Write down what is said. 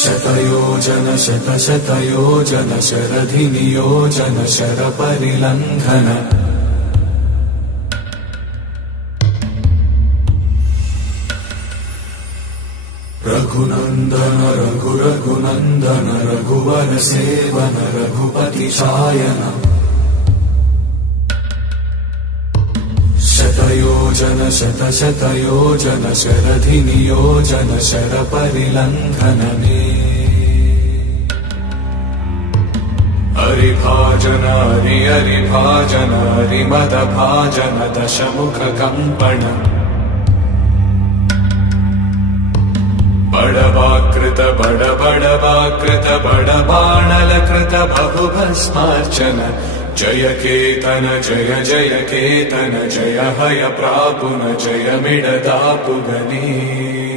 शतयोजन शतशतयोजन शरधिनियोजन शरपरिलङ्घन रघुनन्दन रघुरघुनन्दन रघुवर सेवन रघुपति शायन शतयोजन शतशतयोजन शरधिनियोजन शरपरिलङ्घनने हरिभाजन हरिभाजन हरिमदभाजन दशमुखकम्पण बडवाकृत बडबडवाकृत बडबाणलकृत बहुभस्मार्चन जय केतन जय जय केतन जय हय प्रापुन जय मिडदापुगने।